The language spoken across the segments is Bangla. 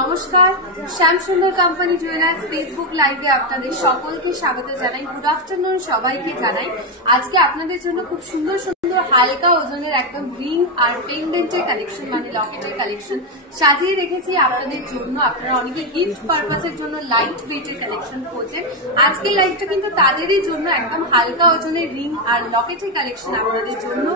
নমস্কার, শ্যামসুন্দর কোম্পানি জুয়েলার্স ফেসবুক লাইভে আপনাদের সকলকে স্বাগত জানাই। গুড আফটারনুন সবাইকে জানাই। আজকে আপনাদের জন্য খুব সুন্দর সুন্দর হালকা ওজনের একদম রিং আর পেন্ডেন্টের কালেকশন মানে লকেটের কালেকশন সাজিয়ে রেখেছি আপনাদের জন্য। আপনারা অনেকে গিফট পারপাসের জন্য লাইট ওয়েটের কালেকশন খোঁজেন। আজকের লাইভটা কিন্তু তাদেরই জন্য একদম হালকা ওজনের রিং আর লকেটের কালেকশন আপনাদের জন্য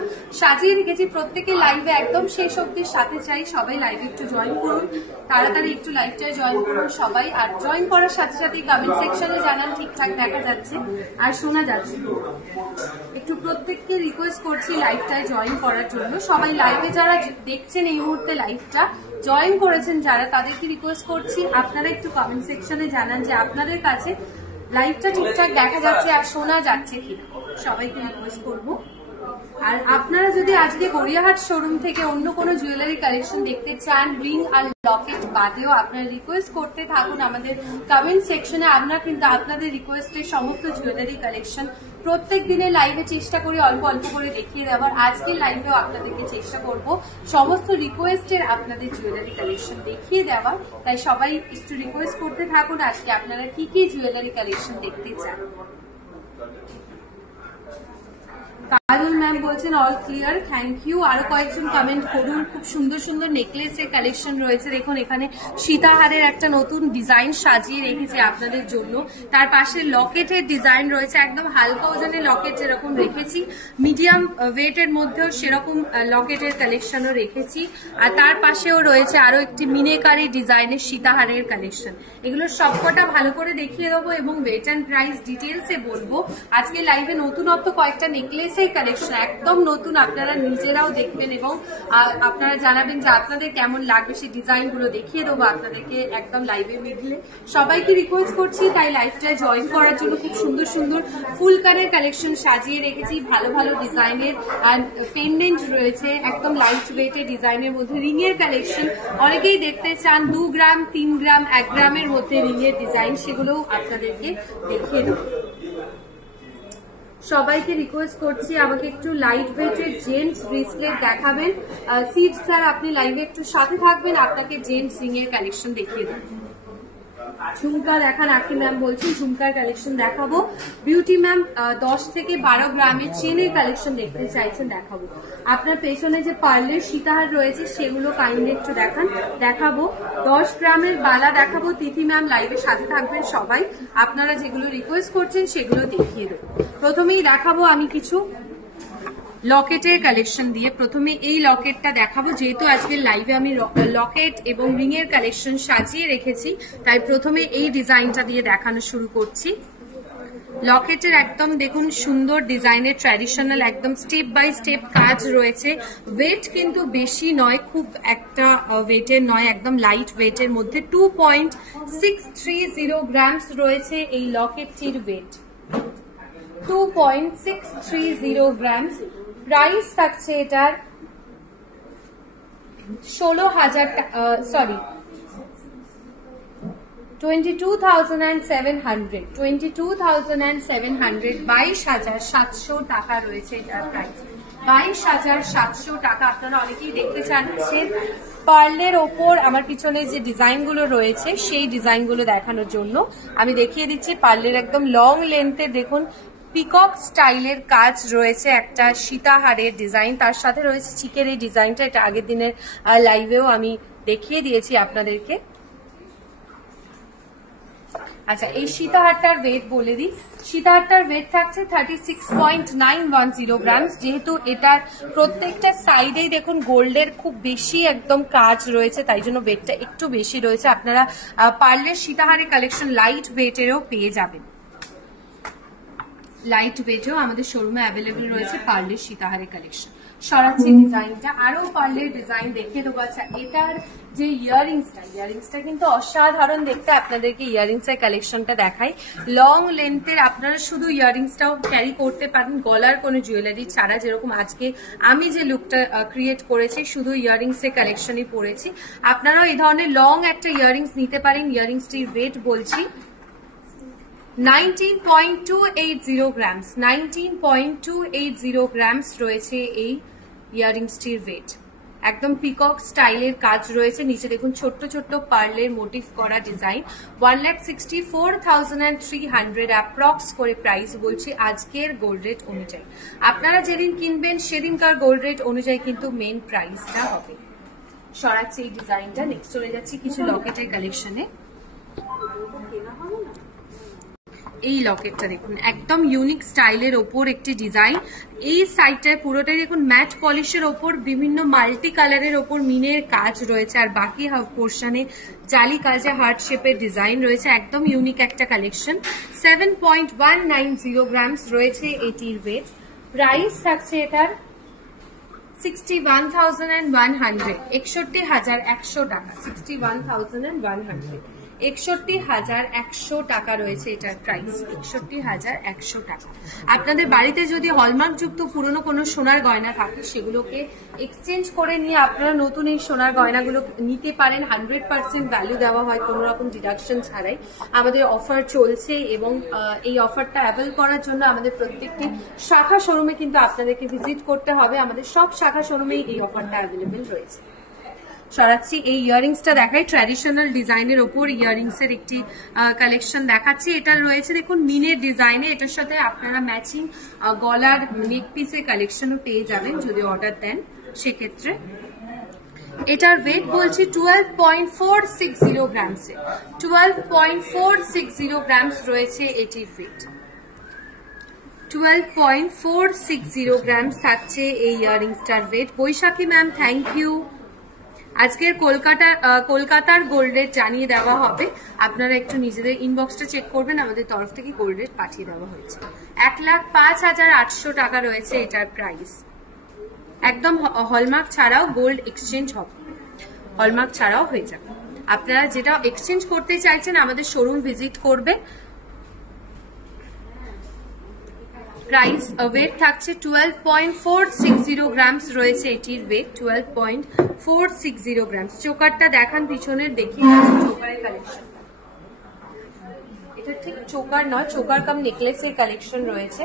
সাজিয়ে রেখেছি। প্রত্যেকের লাইভে একদম শেষ অব্দির সাথে চাই সবাই লাইভে একটু জয়েন করুন, তাড়াতাড়ি একটু লাইভটায় জয়েন করুন সবাই। আর জয়েন করার সাথে সাথে কমেন্ট সেকশনে জানান ঠিকঠাক দেখা যাচ্ছে আর শোনা যাচ্ছে। একটু প্রত্যেককে রিকোয়েস্ট করছি লাইভটায় জয়েন করার জন্য। সবাই লাইভে যারা দেখছেন এই মুহূর্তে লাইভটা জয়েন করেছেন যারা, তাদেরকে রিকোয়েস্ট করছি আপনারা একটু কমেন্ট সেকশনে জানান যে আপনাদের কাছে লাইভটা ঠিকঠাক দেখা যাচ্ছে আর শোনা যাচ্ছে কিনা। সবাইকে রিকোয়েস্ট করবো। আর আপনারা যদি আজকে গড়িয়াহাট শোরুম থেকে অন্য কোনো জুয়েলারি কালেকশন দেখতে চান রিং আর লকেট বাদেও, আপনারা রিকোয়েস্ট করতে থাকুন আমাদের কমেন্ট সেকশনে। আমরা কিন্তু আপনাদের রিকোয়েস্টের সমস্ত জুয়েলারি কালেকশন প্রত্যেক দিনের লাইভে চেষ্টা করি অল্প অল্প করে দেখিয়ে দেওয়ার। আজকের লাইভেও আপনাদেরকে চেষ্টা করব সমস্ত রিকোয়েস্টের আপনাদের জুয়েলারি কালেকশন দেখিয়ে দেওয়ার। তাই সবাই একটু রিকোয়েস্ট করতে থাকুন আজকে আপনারা কি কি জুয়েলারি কালেকশন দেখতে চান। কাজল ম্যাম বলছেন অল ক্লিয়ার, থ্যাংক ইউ। আরো কয়েকজন কমেন্ট করুন। খুব সুন্দর সুন্দর নেকলেসের কালেকশন রয়েছে। দেখুন এখানে সীতাহারের একটা নতুন ডিজাইন সাজিয়ে রেখেছি আপনাদের জন্য। তার পাশে লকেটের ডিজাইন রয়েছে, একদম হালকা ওজনের লকেট যেরকম রেখেছি, মিডিয়াম ওয়েটের মধ্যেও সেরকম লকেটের কালেকশনও রেখেছি। আর তার পাশেও রয়েছে আরো একটি মিনেকারি ডিজাইনের সীতাহারের কালেকশন। এগুলো সবকটা ভালো করে দেখিয়ে দেবো এবং ওয়েট অ্যান্ড প্রাইস ডিটেলসে বলবো। আজকে লাইভে নতুনত্ব কয়েকটা নেকলেস কালেকশন একদম নতুন, আপনারা নিজেরাও দেখবেন এবং আপনারা জানাবেন যে আপনাদের কেমন লাগবে। সেই ডিজাইন গুলো দেখিয়ে দেবো আপনাদেরকে একদম লাইভে মিডলে। সবাইকে রিকোয়েস্ট করছি তাই লাইভটায় জয়েন করার জন্য। খুব সুন্দর সুন্দর ফুলকারের কালেকশন সাজিয়ে রেখেছি, ভালো ভালো ডিজাইনের আর পেন্ডেন্ট রয়েছে একদম লাইট ওয়েটের ডিজাইনের মধ্যে। রিং এর কালেকশন অনেকেই দেখতে চান 2 গ্রাম 3 গ্রাম 1 গ্রামের মধ্যে রিং এর ডিজাইন, সেগুলোও আপনাদেরকে দেখিয়ে দেবো। সবাইকে রিকোয়েস্ট করছি আমাকে একটু লাইট ওয়েটের জেন্টস ব্রেসলেট দেখাবেন। সিট স্যার আপনি লাইভে একটু সাথে থাকবেন, আপনাকে জেন্টস রিং এর কালেকশন দেখিয়ে দেবো। ঝুমকা দেখান, আকি ম্যাম বলছেন ঝুমকার কালেকশন দেখাবো। বিউটি ম্যাম 10 থেকে 12 গ্রামের চেনের কালেকশন দেখতে চাইছেন, দেখাবো। আপনার পেছনে যে পার্লের সীতাহার রয়েছে সেগুলো কাইন্ডলি একটু দেখাবো। 10 গ্রামের বালা দেখাবো। তিথি ম্যাম লাইভে সাথে থাকবেন সবাই, আপনারা যেগুলো রিকোয়েস্ট করছেন সেগুলো দেখিয়ে দেবো। প্রথমেই দেখাবো আমি কিছু লকেটের কালেকশন দিয়ে। প্রথমে এই লকেটটা দেখাবো, যেহেতু আজকে লাইভে আমি লকেট এবং রিং এর কালেকশন সাজিয়ে রেখেছি তাই প্রথমে এই ডিজাইনটা দিয়ে দেখানো শুরু করছি। লকেটের একদম দেখুন সুন্দর ডিজাইনের ট্র্যাডিশনাল একদম স্টেপ বাই স্টেপ কাজ রয়েছে। ওয়েট কিন্তু বেশি নয়, খুব একটা ওয়েটের নয়, একদম লাইট ওয়েটের মধ্যে। 2.630 গ্রামস রয়েছে এই লকেটটির ওয়েট, 2.630 গ্রামস। প্রাইস থাকছে এটার 16,000 সরি 22,700 22,700 টাকা রয়েছে এটার প্রাইস, 22,700 টাকা। আপনারা অনেকেই দেখতে চাচ্ছেন পার্লের ওপর আমার পিছনে যে ডিজাইন গুলো রয়েছে সেই ডিজাইন গুলো দেখানোর জন্য আমি দেখিয়ে দিচ্ছি। পার্লের একদম লং লেন্থে দেখুন পিকক স্টাইলের কাজ রয়েছে, একটা সীতাহারের ডিজাইন, তার সাথে রয়েছে চিকের এই ডিজাইনটা। এটা আগের দিনের লাইভেও আমি দেখিয়ে দিয়েছি আপনাদেরকে। আচ্ছা, এই সীতাহারটার ওয়েট বলে দিই। সীতাহারটার ওয়েট থাকছে 36.910 গ্রামস। যেহেতু এটার প্রত্যেকটা সাইডেই দেখুন গোল্ডের খুব বেশি একদম কাজ রয়েছে, তাই জন্য ওয়েটটা একটু বেশি রয়েছে। আপনারা পার্লের সীতাহারের কালেকশন লাইট ওয়েটেরও পেয়ে যাবেন। লাইট ওয়েটেও আমাদের শোরুমে অ্যাভেলেবল রয়েছে পার্লের সীতাহারের কালেকশন। সরাচ্ছি ডিজাইনটা, আরো পার্লের ডিজাইন দেখিয়ে দেবো। আচ্ছা, এটার যে ইয়ারিংসটা কিন্তু অসাধারণ দেখতে। আপনাদেরকে ইয়ারিংস এর কালেকশনটা দেখাই। লং লেন্থের আপনারা শুধু ইয়ারিংসটাও ক্যারি করতে পারেন গলার কোনো জুয়েলারি ছাড়া, যেরকম আজকে আমি যে লুকটা ক্রিয়েট করেছি শুধু ইয়ারিংস এর কালেকশনই পরেছি। আপনারাও এই ধরনের লং একটা ইয়ারিংস নিতে পারেন। ইয়ারিংসটির ওয়েট বলছি 19.280 গ্রামস, 19.280 গ্রামস রয়েছে এই ইয়ারিংসটির ওয়েট। একদম পিকক স্টাইলের কাজ রয়েছে, নিচে দেখুন ছোট্ট ছোট্ট পার্লের মোটিভ করা ডিজাইন। 1,64,300 অ্যাপ্রক্স করে প্রাইস বলছি আজকের গোল্ড রেট অনুযায়ী। আপনারা যেদিন কিনবেন সেদিনকার গোল্ড রেট অনুযায়ী কিন্তু মেন প্রাইসটা হবে। সরাচ্ছি এই ডিজাইনটা। নেক্সট চলে যাচ্ছি কিছু লকেটের কালেকশনে। এই লকেটটা দেখুন একদম ইউনিক স্টাইলের ওপর একটি ডিজাইন। এই সাইডটায় পুরোটাই দেখুন ম্যাট পলিশের ওপর বিভিন্ন মাল্টি কালারের ওপর মিনের কাজ রয়েছে, আর বাকি পোর্শনে জালি কাজে হার্ট শেপের ডিজাইন রয়েছে। একদম ইউনিক একটা কালেকশন। 7.190 গ্রামস রয়েছে এটির ওয়েট। প্রাইস থাকছে এটার 61,100, 61,100 টাকা। 61,100, 61,100 টাকা রয়েছে এটার প্রাইস। 61,100 টাকা। আপনাদের বাড়িতে যদি হলমার্ক যুক্ত পুরনো কোনো সোনার গয়না থাকে সেগুলোকে এক্সচেঞ্জ করে নিয়ে আপনারা নতুন এই সোনার গয়নাগুলো নিতে পারেন। 100% ভ্যালু দেওয়া হয় কোনো রকম ডিডাকশন ছাড়াই। আমাদের অফার চলছে এবং এই অফারটা অ্যাভেল করার জন্য আমাদের প্রত্যেকটি শাখা শোরুমে কিন্তু আপনাদেরকে ভিজিট করতে হবে। আমাদের সব শাখা শোরুমেই এই অফারটা অ্যাভেলেবেল রয়েছে। সরাচ্ছি এই ইয়ারিংসটা দেখাই। ট্র্যাডিশনাল ডিজাইনের ওপর ইয়ারিংস এর একটি কালেকশন দেখাচ্ছি। এটা রয়েছে দেখুন মিনের ডিজাইনে। এটার সাথে আপনারা ম্যাচিং গলার নেক পিসের কালেকশনও পেয়ে যাবেন যদি অর্ডার দেন সেক্ষেত্রে। এটার ওয়েট বলছি 12.460 গ্রামসে। 12.460 গ্রামস রয়েছে এটির ওয়েট। 12.460 গ্রামস থাকছে এই ইয়ারিংসটার weight. Baishakhi ma'am thank you. আজকের কলকাতার গোল্ড রেট জানিয়ে দেওয়া হবে। আপনারা একটু নিজেদের ইনবক্সটা চেক করবেন, আমাদের তরফ থেকে গোল্ড রেট পাঠিয়ে দেওয়া হয়েছে। 1,05,800 টাকা রয়েছে এটার প্রাইস। একদম হলমার্ক ছাড়াও গোল্ড এক্সচেঞ্জ হবে, হলমার্ক ছাড়াও হয়ে যাবে। আপনারা যেটা এক্সচেঞ্জ করতে চাইছেন আমাদের শোরুম ভিজিট করবে। প্রাইস ওয়েট থাকছে 12.460 গ্রামস রয়েছে এটির ওয়েট। 12.460 গ্রামস। চোকারটা দেখান পিছনের, দেখি চোকারের কালেকশন। এটা ঠিক চোকার নয়, চোকার কাম নেকলেসের কালেকশন রয়েছে।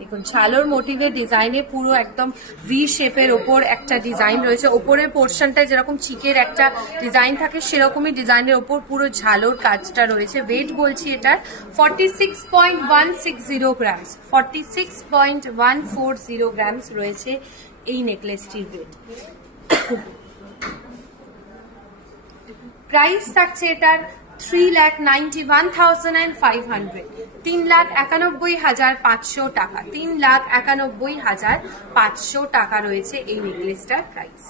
দেখুন ছালোর মোটিভের ডিজাইনে পুরো একদম ভি শেপের ওপর একটা ডিজাইন রয়েছে। ওপরের পোর্শনটায় যেরকম চিকের একটা ডিজাইন থাকে সেরকমই ডিজাইনের ওপর পুরো ঝালোর কাজটা রয়েছে। ওয়েট বলছি এটার 46.160 গ্রামস। 46.140 গ্রামস রয়েছে এই নেকলেসটির ওয়েট। প্রাইস থাকছে এটার 3,91,500, 3,91,500 টাকা। 3,91,500 টাকা রয়েছে এই নেকলেসটার প্রাইস।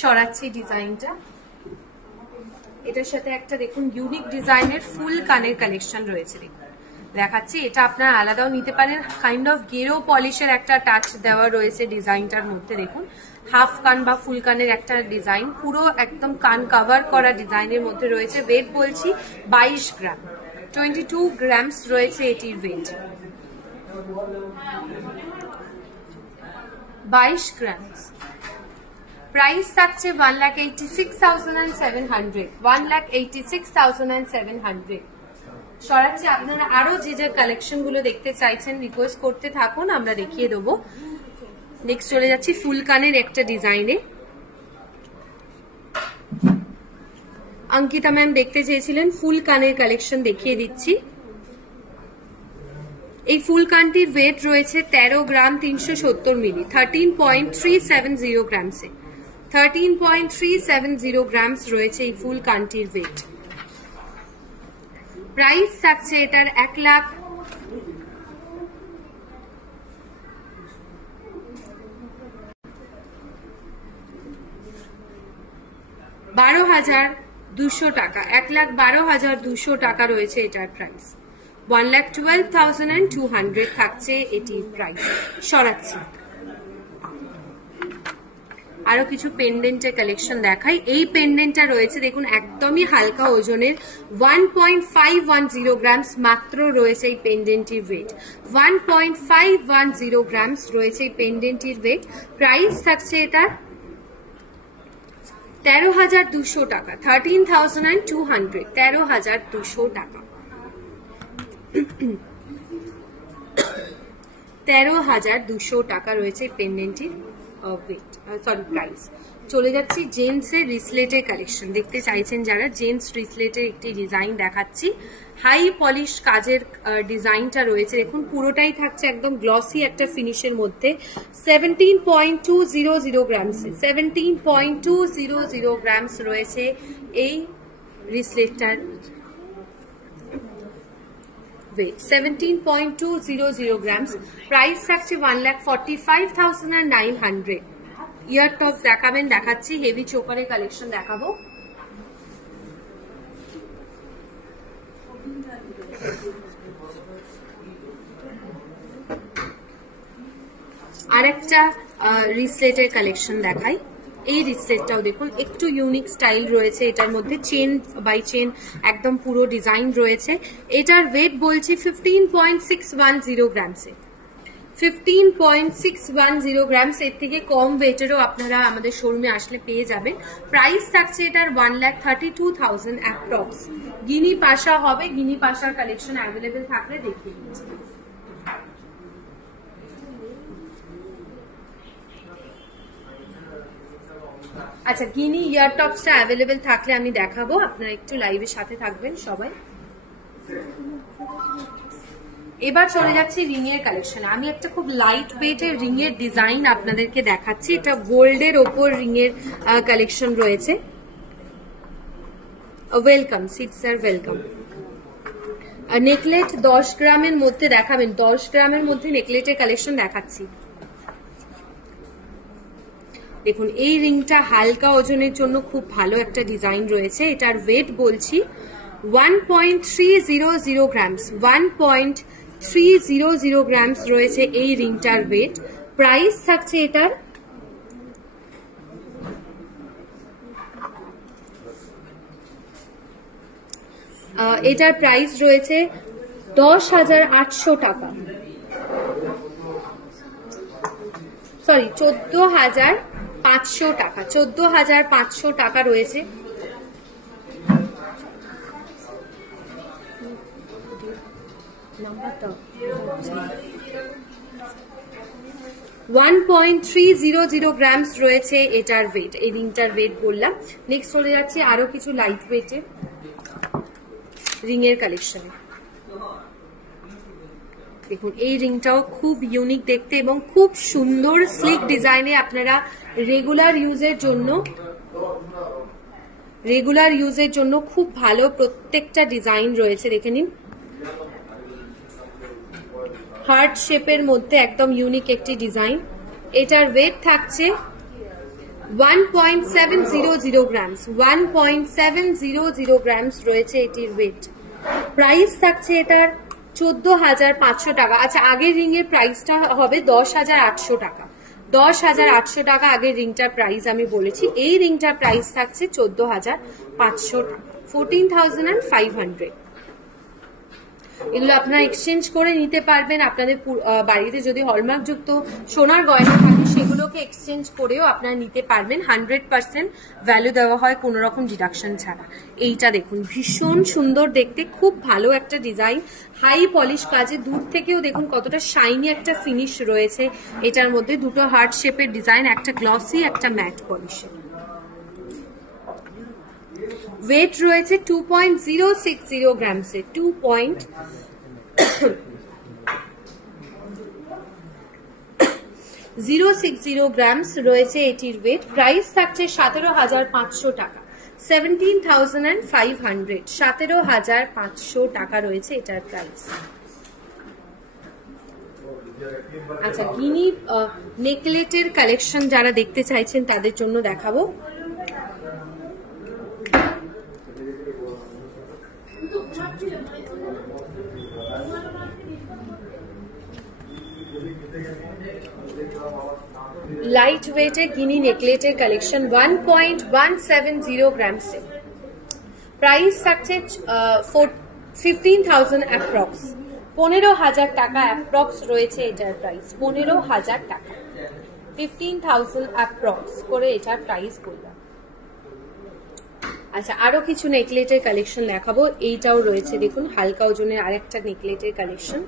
সরাচ্ছি ডিজাইনটা। এটার সাথে একটা দেখুন ইউনিক ডিজাইনের ফুল কানের কালেকশন রয়েছে। দেখুন দেখাচ্ছি, এটা আপনারা আলাদাও নিতে পারেন। কাইন্ড অফ গেরো পলিশের একটা টাচ দেওয়া রয়েছে ডিজাইনটার মধ্যে। দেখুন হাফ কান বা ফুল কানের একটা ডিজাইন, পুরো একদম কান কভার করা ডিজাইনের মধ্যে রয়েছে। ওয়েট বলছি 22 গ্রাম। 22 গ্রামস রয়েছে এটির ওয়েট। 22 গ্রামস। প্রাইস থাকছে 1,86,700, 1,86,700। সরাচ্ছি। আপনারা আরো যে যে কালেকশন গুলো দেখতে চাইছেন রিকোয়েস্ট করতে থাকুন, আমরা দেখিয়ে দেবো। নেক্সট চলে যাচ্ছি ফুল কানের একটা ডিজাইনে। অঙ্কিতা ম্যাম দেখতে চেয়েছিলেন, ফুল কানের কালেকশন দেখিয়ে দিচ্ছি। এই ফুল কানটির ওয়েট রয়েছে 13 গ্রাম 370 মিলি। 13.370 গ্রামসে। 13.370 গ্রামস রয়েছে এই ফুল কানটির ওয়েট। প্রাইস থাকছে এটার 1,12,200 টাকা। 1,12,200 টাকা রয়েছে এটার প্রাইস। 1,12,200 থাকছে এটির প্রাইস। সরাচ্ছি। আরো কিছু পেন্ডেন্টের কালেকশন দেখাই। এই পেন্ডেন্টটা রয়েছে দেখুন একদমই হালকা ওজনের। 1.510 গ্রামস মাত্র রয়েছে এই পেন্ডেন্টের ওয়েট। 1.510 গ্রামস রয়েছে এই পেন্ডেন্টের ওয়েট। প্রাইস থাকছে এটা 13,200 টাকা। 13,200, 13,200 টাকা। 13,200 টাকা রয়েছে পেন্ডেন্টের প্রাইস। চলে যাচ্ছি জেন্টসের রিসলেটের কালেকশন। দেখতে চাইছেন যারা, জেন্টস রিসলেটের একটি ডিজাইন দেখাচ্ছি। হাই পলিশ কাজের ডিজাইনটা রয়েছে, দেখুন পুরোটাই থাকছে একদম গ্লসি একটা ফিনিশের মধ্যে। 17.200 গ্রামস, 17.200 গ্রামস রয়েছে এই রিসলেটটার ওয়েট। 17.200 গ্রামস, প্রাইস থাকছে 1,45,900। ইয়ার টপ দেখাবেন, দেখাচ্ছি হেভি চোকারের কালেকশন দেখাবো। আরেকটা রিসলেটের কালেকশন দেখাই। এই রিসলেটটাও দেখুন একটু ইউনিক স্টাইল রয়েছে এটার মধ্যে, চেন বাই চেন একদম পুরো ডিজাইন রয়েছে। এটার ওয়েট বলছি 15.610 গ্রামসে, 15.610 গ্রামস। এর থেকে কম ওয়েটেরও আপনারা আমাদের শোরুমে আসলে পেয়ে যাবেন। প্রাইস থাকছে এটার 1,32,000 অ্যাপ্রক্স। গিনি পাশা হবে, গিনি পাশার কালেকশন অ্যাভেলেবেল থাকলে দেখিয়ে দিচ্ছি। আচ্ছা, গিনি ইয়ার টপসটা অ্যাভেলেবেল থাকলে আমি দেখাবো, আপনারা একটু লাইভের সাথে থাকবেন সবাই। এবার চলে যাচ্ছি রিং এর কালেকশন। আমি একটা খুব লাইট ওয়েট এর রিং এর ডিজাইন আপনাদেরকে দেখাচ্ছি। এটা গোল্ডের ওপর রিং এর কালেকশন রয়েছে। Welcome seat sir, welcome. Necklet 10 গ্রামের মধ্যে দেখাবেন, 10 গ্রামের মধ্যে নেকলেটের কালেকশন দেখাচ্ছি। দেখুন এই রিংটা হালকা ওজনের জন্য খুব ভালো একটা ডিজাইন রয়েছে। এটার ওয়েট বলছি 1.300 গ্রামস, 1.300 গ্রামস রয়েছে এই রিংটার ওয়েট। প্রাইস থাকছে এটার প্রাইস রয়েছে 10,800 টাকা, সরি 14,500 টাকা, 14,500 টাকা রয়েছে। নাম্বারটা 1.300 গ্রামস রয়েছে এটার ওয়েট, এই রিংটার ওয়েট বললাম। নেক্সট চলে যাচ্ছে আরো কিছু লাইট ওয়েটের রিং এর কালেকশনে। দেখুন এই রিংটাও খুব ইউনিক দেখতে এবং খুব সুন্দর স্লিক ডিজাইনে আপনারা রেগুলার ইউজের জন্য খুব ভালো প্রত্যেকটা ডিজাইন রয়েছে। দেখে নিন, হার্ট শেপের মধ্যে একদম ইউনিক একটি ডিজাইন। এটার ওয়েট থাকছে 1.700 গ্রামস, 1.700 গ্রামস রয়েছে এটির ওয়েট। প্রাইস থাকছে এটার 14,500 টাকা। আচ্ছা, আগের রিং এর প্রাইসটা হবে 10,800 টাকা, 10,800 টাকা আগের রিংটার প্রাইস আমি বলেছি। এই রিংটার প্রাইস থাকছে 14,500 টাকা, 14,500। এগুলো আপনারা এক্সচেঞ্জ করে নিতে পারবেন। আপনাদের বাড়িতে যদি হলমার্ক যুক্ত সোনার গয়না থাকে সেগুলোকে এক্সচেঞ্জ করেও আপনারা নিতে পারবেন। 100% ভ্যালু দেওয়া হয় কোনো রকম ডিডাকশন ছাড়া। এইটা দেখুন ভীষণ সুন্দর দেখতে, খুব ভালো একটা ডিজাইন, হাই পলিশ কাজে। দূর থেকেও দেখুন কতটা শাইনি একটা ফিনিশ রয়েছে এটার মধ্যে। দুটো হার্ট শেপের ডিজাইন, একটা গ্লসি একটা ম্যাট পলিশের। ওয়েট রয়েছে 2.060 গ্রামসে, 2.060 গ্রামস রয়েছে এটির ওয়েট। প্রাইস থাকছে 17,500 টাকা, 17,500, 17,500 টাকা রয়েছে এটার প্রাইস। আচ্ছা, গিনি নেকলেটের কালেকশন যারা দেখতে চাইছেন তাদের জন্য দেখাবো। লাইট ওয়েটে গিনি নেকলেটের কালেকশন 1.170 গ্রামসে। প্রাইস থাকছে 15,000 অ্যাপ্রক্স, 15,000 টাকা অ্যাপ্রক্স রয়েছে এটার প্রাইস। 15,000 টাকা, 15,000 অ্যাপ্রক্স করে এটার প্রাইস বললাম। আচ্ছা, আরো কিছু নেকলেটের কালেকশন দেখাবো। এইটাও রয়েছে দেখুন হালকা ওজনের আরেকটা নেকলেটের কালেকশন।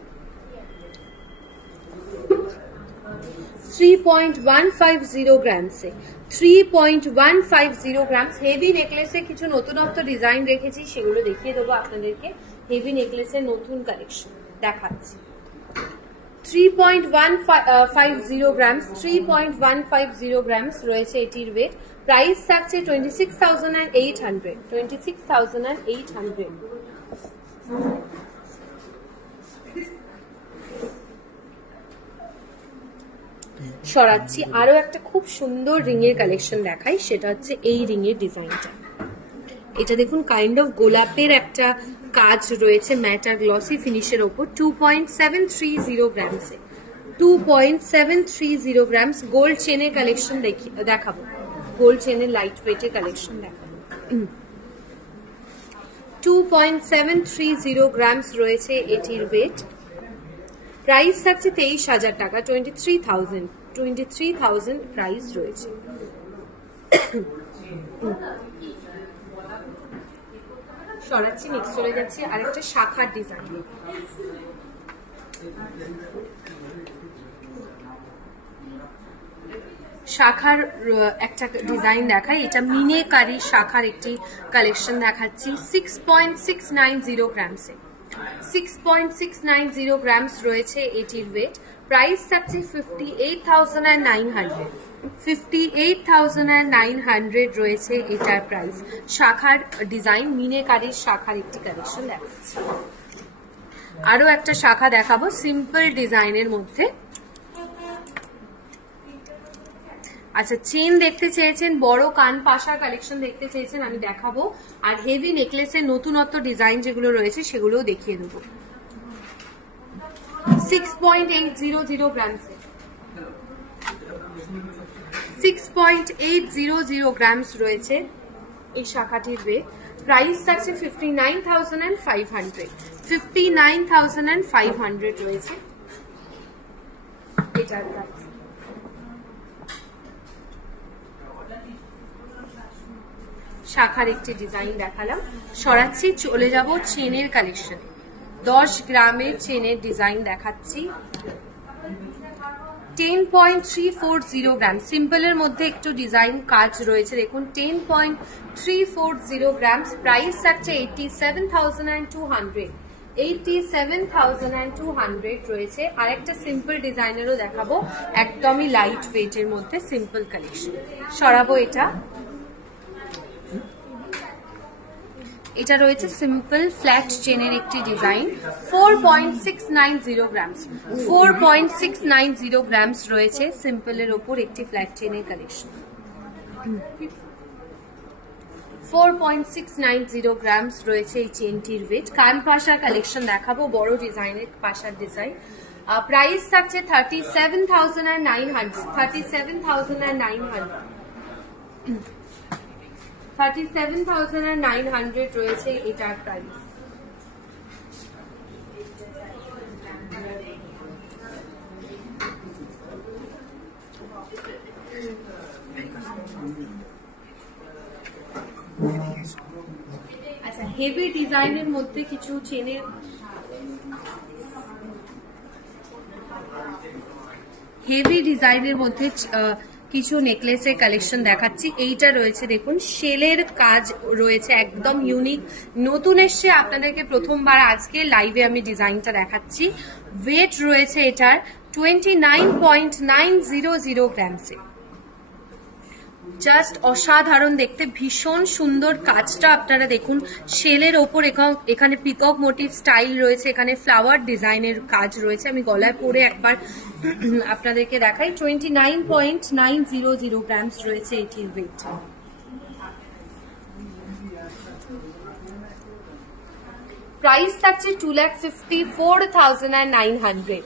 3.150 গ্রামসে, 3.150 গ্রামস। হেভি নেকলেসে কিছু নতুনত্ব ডিজাইন রেখেছি, সেগুলো দেখিয়ে দেবো আপনাদেরকে। হেভি নেকলেসের নতুন কালেকশন দেখাচ্ছি। 3.150 গ্রামস, 3.150 গ্রামস রয়েছে এটির ওয়েট। প্রাইস থাকছে 26,800, 26,800। সরাচ্ছি, আরো একটা খুব সুন্দর রিং এর কালেকশন দেখাই, সেটা হচ্ছে এই রিং এর ডিজাইনটা। এটা দেখুন, কাইন্ড অফ গোলাপের একটা কাজ রয়েছে ম্যাটার গ্লসি ফিনিশের ওপর। 2.730 গ্রামসে, 2.730 গ্রামস। গোল্ড চেনের কালেকশন দেখাবো, গোল্ড চেনের লাইট ওয়েটের কালেকশন দেখাবো। 2.730 গ্রামস রয়েছে এটির ওয়েট। প্রাইস থাকছে 23,000 টাকা, 23,000 প্রাইস রয়েছে। সরাচ্ছি, নেক্সট চলে যাচ্ছে আরেকটা শাখার ডিজাইন। শাখার একটা ডিজাইন দেখাই, এটা মিনেকারি শাখার একটি কালেকশন দেখাচ্ছি। 6.690 গ্রামসে, 6.690 গ্রামস রয়েছে এটির ওয়েট। প্রাইস থাকছে 58,900, 58,900 রয়েছে এটার প্রাইস। শাখার ডিজাইন, মিনেকারির শাখার একটি কালেকশন দেখাচ্ছি। আরো একটা শাখা দেখাবো সিম্পল ডিজাইনের মধ্যে। আচ্ছা, চেন দেখতে চেয়েছেন, বড় কান পাশার কালেকশন দেখতে চেয়েছেন, আমি দেখাবো। আর হেভি নেকলেসের নতুনত্ব ডিজাইন যেগুলো রয়েছে সেগুলোও দেখিয়ে দেবো। 6.800 গ্রামসে, 6.800 গ্রামস রয়েছে এই শাখাটির ওয়েট। প্রাইস থাকছে 59,500, 59,500 রয়েছে এটার প্রাইস। শাখার একটি ডিজাইন দেখালাম। সরাচ্ছি, চলে যাব চেনের কালেকশন। 10 গ্রামের চেনের ডিজাইন দেখাচ্ছি। 10.340 গ্রাম, সিম্পলের মধ্যে একটু ডিজাইন কাজ রয়েছে দেখুন। 10.340 গ্রাম। প্রাইস থাকছে 87,200, 87,200 রয়েছে। আরেকটা সিম্পল ডিজাইনেরও দেখাবো, একদমই লাইট ওয়েটের মধ্যে সিম্পল কালেকশন। সরাবো এটা। এটা রয়েছে সিম্পল ফ্ল্যাট চেনের একটি ডিজাইন। 4.690 গ্রামস, 4.690 গ্রামস রয়েছে সিম্পলের ওপর একটি ফ্ল্যাট চেনের কালেকশন। 4.690 গ্রামস রয়েছে এই চেনটির ওয়েট। কান পাশার কালেকশন দেখাবো, বড় ডিজাইনের পাশার ডিজাইন। প্রাইস থাকছে 37,900, 37,900, 37,900 রয়েছে এটার প্রাইস। আচ্ছা, হেভি ডিজাইনের মধ্যে কিছু চেনের, হেভি ডিজাইনের মধ্যে কিছু নেকলেসের কালেকশন দেখাচ্ছি। এইটা রয়েছে দেখুন, শেলের কাজ রয়েছে, একদম ইউনিক, নতুন এসছে আপনাদেরকে প্রথমবার আজকে লাইভে আমি ডিজাইনটা দেখাচ্ছি। ওয়েট রয়েছে এটার 29.900 গ্রামসে। জাস্ট অসাধারণ দেখতে, ভীষণ সুন্দর কাজটা আপনারা দেখুন। শেলের ওপর এখানে পিকক মোটিভ স্টাইল রয়েছে, এখানে ফ্লাওয়ার ডিজাইনের কাজ রয়েছে। আমি গলায় পরে একবার আপনাদেরকে দেখাই। 29.900 গ্রামস রয়েছে এটির ওয়েট। প্রাইস থাকছে 2,54,900।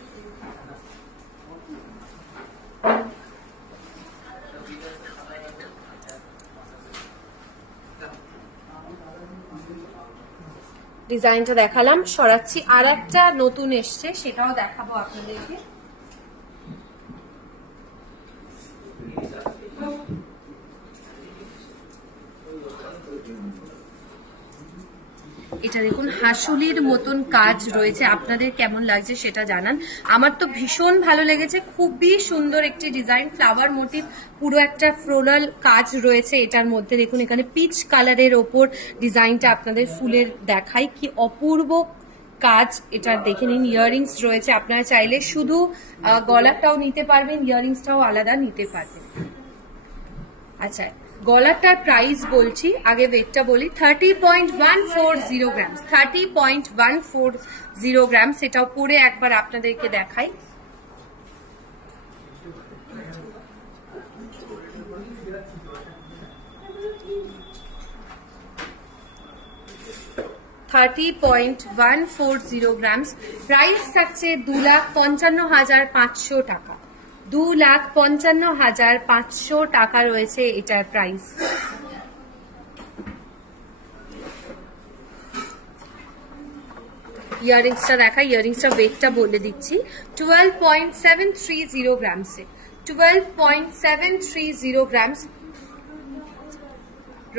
ডিজাইনটা দেখালাম, সরাচ্ছি। আর একটা নতুন এসছে, সেটাও দেখাবো আপনাদেরকে। এটা দেখুন হাসুলির মতন কাজ রয়েছে, আপনাদের কেমন লাগছে সেটা জানান। আমার তো ভীষণ ভালো লেগেছে, খুবই সুন্দর একটি ডিজাইন, ফ্লাওয়ার মোটিভ, পুরো একটা ফ্লোরাল কাজ রয়েছে এটার মধ্যে। দেখুন এখানে পিচ কালারের ওপর ডিজাইনটা আপনাদের ফুলের দেখাই, কি অপূর্ব কাজ এটা দেখে নিন। ইয়াররিংস রয়েছে, আপনারা চাইলে শুধু গলাটাও নিতে পারবেন, ইয়াররিংসটাও আলাদা নিতে পারবেন। আচ্ছা, গলাটার প্রাইস বলছি, আগে ওয়েটটা বলি, 30.140 গ্রাম, 30.140 গ্রাম। সেটাও পরে একবার আপনাদেরকে দেখাই। $30.140 প্রাইস থাকছে 2,55,500 টাকা। 2,55,500 টাকা রয়েছে এটার প্রাইস। ইয়াররিংসটা দেখা, ইয়াররিংসটা ওয়েটটা বলে দিচ্ছি, 12.730 গ্রামসে, 12.730 গ্রামস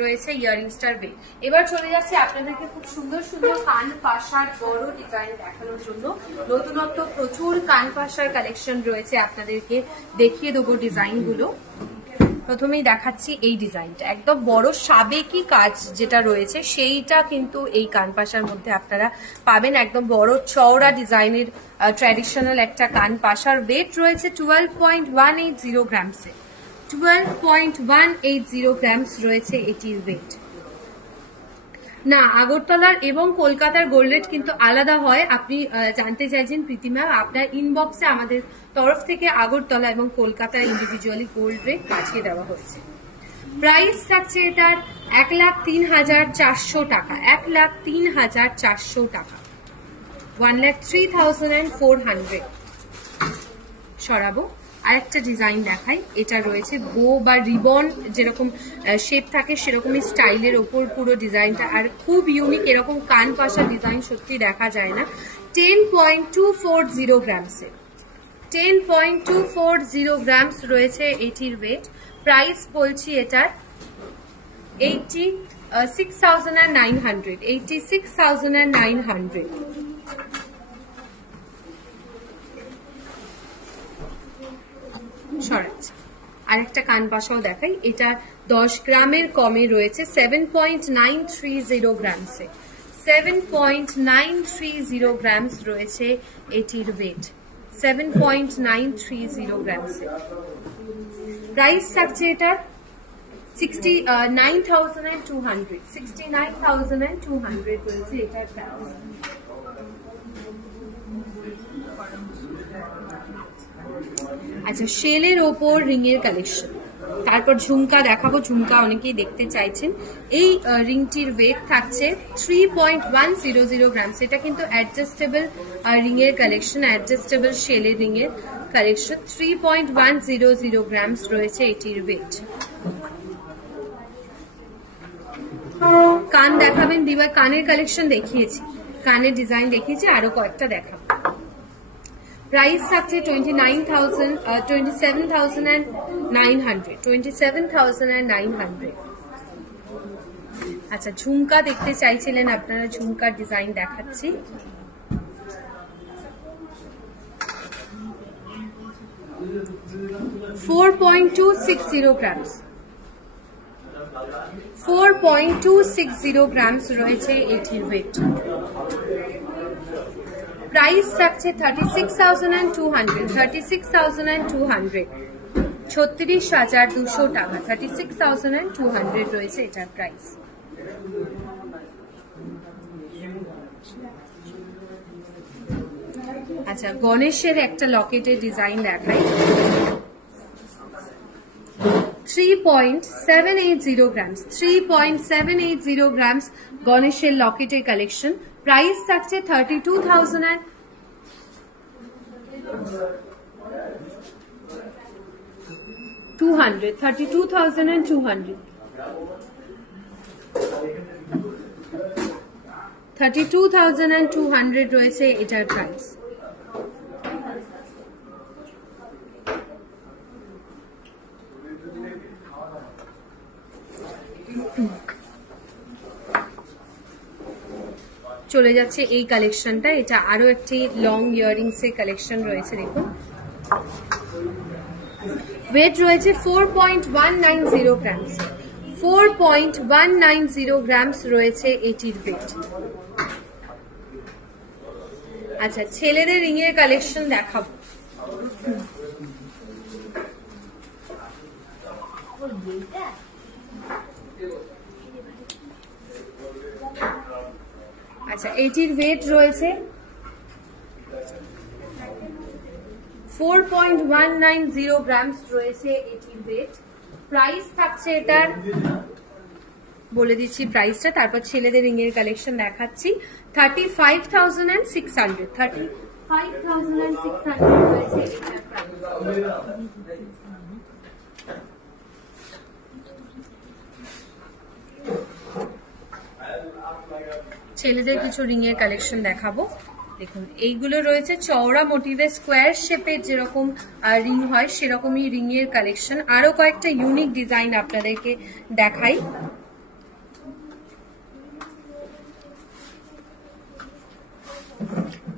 রয়েছে ইয়াররিংসটার ওয়েট। এবার চলে যাচ্ছে আপনাদেরকে খুব সুন্দর সুন্দর কান পাশার বড় ডিজাইন দেখানোর জন্য। নতুনত্ব প্রচুর কান পাশার কালেকশন রয়েছে, আপনাদেরকে দেখিয়ে দেবো ডিজাইনগুলো। প্রথমেই দেখাচ্ছি এই ডিজাইনটা, একদম বড় সাবেকি কাজ যেটা রয়েছে সেইটা কিন্তু এই কানপাশার মধ্যে আপনারা পাবেন। একদম বড় চওড়া ডিজাইনের ট্র্যাডিশনাল একটা কানপাশার ওয়েট রয়েছে 12.180 গ্রামসে, 12.180 গ্রামস রয়েছে এটির ওয়েট। না, আগরতলার এবং কলকাতার গোল্ড রেট কিন্তু আলাদা হয়। আপনি জানতে চাইছেন প্রীতিমা, আপনার ইনবক্সে আমাদের তরফ থেকে আগরতলা এবং কলকাতার ইন্ডিভিজুয়ালি গোল্ড রেট পাঠিয়ে দেওয়া হচ্ছে। প্রাইস থাকছে এটার 1,03,400 টাকা, 1,03,400 টাকা, 1,03,400। সরাবো, আরেকটা ডিজাইন দেখাই। এটা রয়েছে বো বা রিবন যেরকম শেপ থাকে সেরকমই স্টাইলের ওপর পুরো ডিজাইনটা, আর খুব ইউনিক, এরকম কান পাশা ডিজাইন সত্যি দেখা যায় না। 10.240 গ্রামসে, 10.240 গ্রামস রয়েছে এটির ওয়েট। প্রাইস বলছি এটার 86,900, 86,900। সরাচ্ছি, আরেকটা কান পাশাও দেখাই। এটা 10 গ্রামের কমে রয়েছে 7.930 গ্রামসে, 7.930 গ্রামস রয়েছে এটির ওয়েট, 7.930 গ্রামসে। প্রাইস থাকছে এটার 69,200, 69,200 রয়েছে এটার প্রাইস। আচ্ছা, শেলের ওপর রিং এর কালেকশন, তারপর ঝুমকা দেখাবো। ঝুমকা অনেকেই দেখতে চাইছেন। এই রিংটির ওয়েট থাকছে 3.100 গ্রাম। এটা কিন্তু অ্যাডজাস্টেবল রিং এর কালেকশন, অ্যাডজাস্টেবল শেলের রিং এর কালেকশন। 3.100 গ্রামস রয়েছে এটির ওয়েট। কান দেখাবেন দিবা? কানের কালেকশন দেখিয়েছি, কানের ডিজাইন দেখিয়েছি, আরো কয়েকটা দেখাবো। প্রাইস থাকছে 27,900, 27,900। আচ্ছা, ঝুমকা দেখতে চাইছিলেন আপনারা, ঝুমকার ডিজাইন দেখাচ্ছি। $4.260 গ্রামস, 4.260 গ্রামস রয়েছে এটির ওয়েট। প্রাইস থাকছে 36,200, 36,200, 36,200 টাকা, 36,200 রয়েছে এটার প্রাইস। আচ্ছা, গণেশের একটা লকেটের ডিজাইন দেখাই। 3.780 গ্রামস, 3.780 গ্রামস গণেশের লকেটের কালেকশন। প্রাইস থাকছে 32,200, 32,200, 32,200 রয়েছে এটার প্রাইস। চলে যাচ্ছে এই কালেকশনটা। এটা আরো একটি লং ইয়াররিংস এর কালেকশন রয়েছে। দেখুন ওয়েট রয়েছে 4.190 গ্রামস। 4.190 গ্রামস রয়েছে এটির ওয়েট। আচ্ছা, ছেলেদের রিং এর কালেকশন দেখাবো। আচ্ছা, এটির ওয়েট রয়েছে 4.190 গ্রামস রয়েছে এটির ওয়েট। প্রাইস থাকছে এটার, বলে দিচ্ছি প্রাইসটা, তারপর ছেলেদের রিং এর কালেকশন দেখাচ্ছি। 35,600 35,600 রয়েছে এটার প্রাইস। ছেলেদের কিছু রিং এর কালেকশন দেখাবো। দেখুন এইগুলো রয়েছে চওড়া মোটিভে স্কোয়ার শেপের যেরকম রিং হয় সেরকমই রিং এর কালেকশন। আরো কয়েকটা ইউনিক ডিজাইন আপনাদেরকে দেখাই।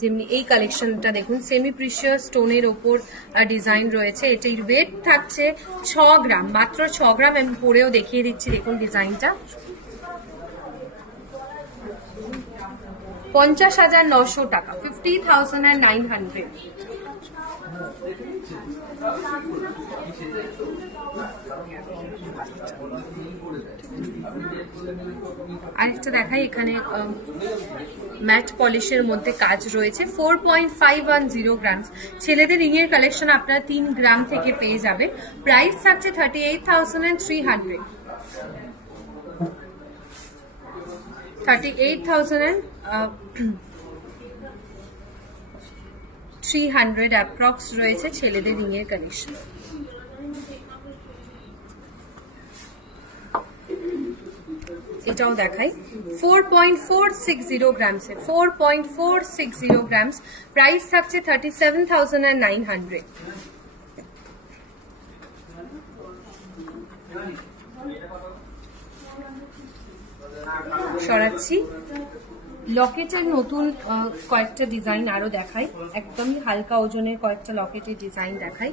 যেমনি এই কালেকশনটা দেখুন, সেমি প্রিশিয়াস স্টোনের ওপর ডিজাইন রয়েছে। এটির ওয়েট থাকছে 6 গ্রাম, মাত্র 6 গ্রাম। আমি পরেও দেখিয়ে দিচ্ছি, দেখুন ডিজাইনটা। 50,900 টাকা, 50,900। আরেকটা দেখাই, এখানে ম্যাট পলিশের মধ্যে কাজ রয়েছে। 4.510 গ্রাম। ছেলেদের রিং এর কালেকশন আপনারা 3 গ্রাম থেকে পেয়ে যাবেন। প্রাইস থাকছে 38,300। 38,300 অ্যাপ্রক্স রয়েছে ছেলেদের রিং এর কালেকশন। এটাও দেখাই, 4.460 গ্রামস। 4.460 গ্রামস। প্রাইস থাকছে 37,900। সরাচ্ছি। লকেটের নতুন কয়েকটা ডিজাইন আরো দেখাই। একদমই হালকা ওজনের কয়েকটা লকেটের ডিজাইন দেখাই।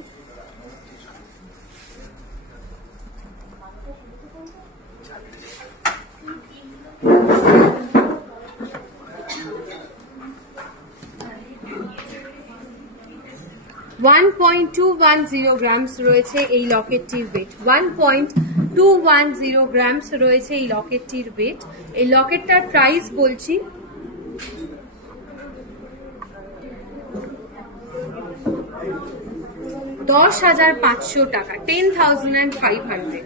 $1.210 গ্রামস রয়েছে এই লকেটটির ওয়েট। 1.210 গ্রামস রয়েছে এই লকেটটির ওয়েট। এই লকেটটার প্রাইস বলছি 10,500 টাকা, 10,500।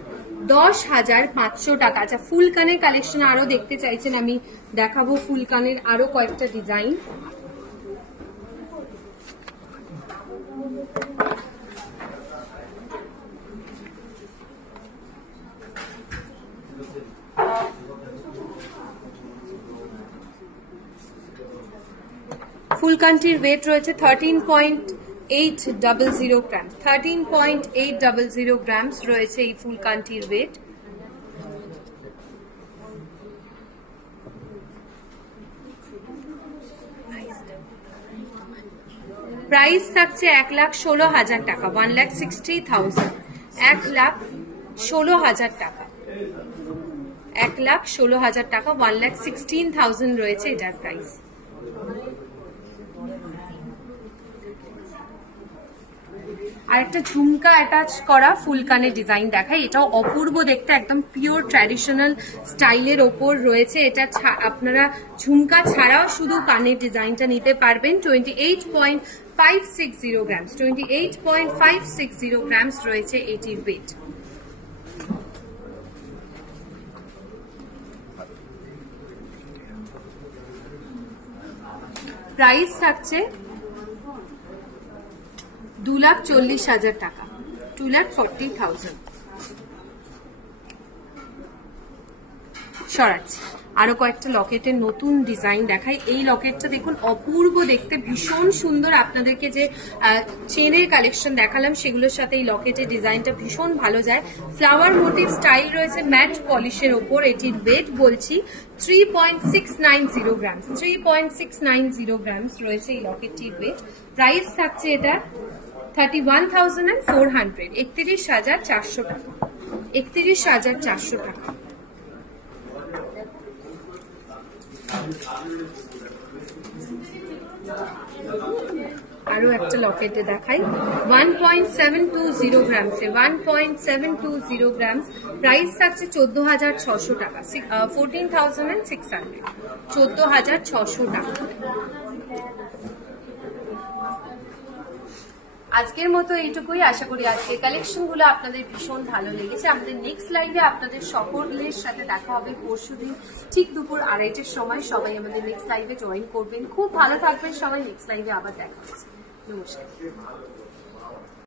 10,500 টাকা। আচ্ছা, ফুল কানের কালেকশন আরো দেখতে চাইছেন, আমি দেখাবো ফুল কানের আরো কয়েকটা ডিজাইন। ফুলকানটির ওয়েট রয়েছে 13.800 গ্রাম। 13.800 গ্রামস রয়েছে এই ফুলকানটির ওয়েট। প্রাইস থাকছে 1,16,000 টাকা, 1,60,000। 1,16,000 টাকা, 1,16,000 টাকা, 1,16,000 রয়েছে এটার প্রাইস। আর একটা ঝুমকা অ্যাটাচ করা ফুলকানের ডিজাইন দেখাই। এটাও অপূর্ব দেখতে, একদম পিওর ট্র্যাডিশনাল স্টাইলের ওপর রয়েছে। এটা আপনারা ঝুমকা ছাড়াও শুধু কানের ডিজাইনটা নিতে পারবেন। 28.560 গ্রামস। 28.560 গ্রামস রয়েছে এটির ওয়েট। প্রাইস থাকছে 2,40,000 টাকা, 2,40,000। সরাচ্ছি। আরো কয়েকটা লকেটের নতুন ডিজাইন দেখাই। এই লকেটটা দেখুন অপূর্ব দেখতে, ভীষণ সুন্দর। আপনাদেরকে যে চেনের কালেকশন দেখালাম সেগুলোর সাথে এই লকেটের ডিজাইনটা ভীষণ ভালো যায়। ফ্লাওয়ার মোটিভ স্টাইল রয়েছে ম্যাট পলিশের ওপর। এটির ওয়েট বলছি 3.690 গ্রামস। 3.690 গ্রামস রয়েছে এই লকেটটির ওয়েট। প্রাইস থাকছে এটা 31,400, 31,400 টাকা। 31,400 টাকা। আরো একটা লকেটে দেখাই 1.720 গ্রামসে, 1.720 গ্রামস। প্রাইস থাকছে 14,600 টাকা, 14,600, 14,600 টাকা। আজকের মতো এইটুকুই। আশা করি আজকের কালেকশন গুলো আপনাদের ভীষণ ভালো লেগেছে। আমাদের নেক্সট লাইভে আপনাদের সকলের সাথে দেখা হবে পরশুদিন ঠিক দুপুর 2:30টার সময়। সবাই আমাদের নেক্সট লাইভে জয়েন করবেন। খুব ভালো থাকবেন সবাই। নেক্সট লাইভে আবার দেখা হচ্ছে। নমস্কার।